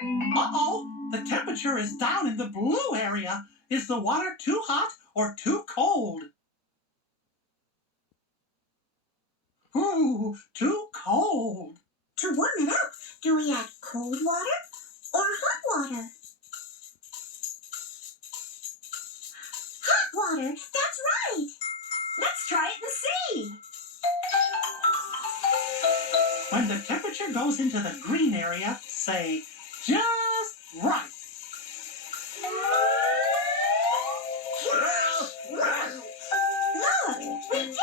Uh-oh, the temperature is down in the blue area. Is the water too hot or too cold? Ooh, too cold. To warm it up, do we add cold water or hot water? Hot water, that's right. Let's try it and see. When the temperature goes into the green area, say, just right. Look, we did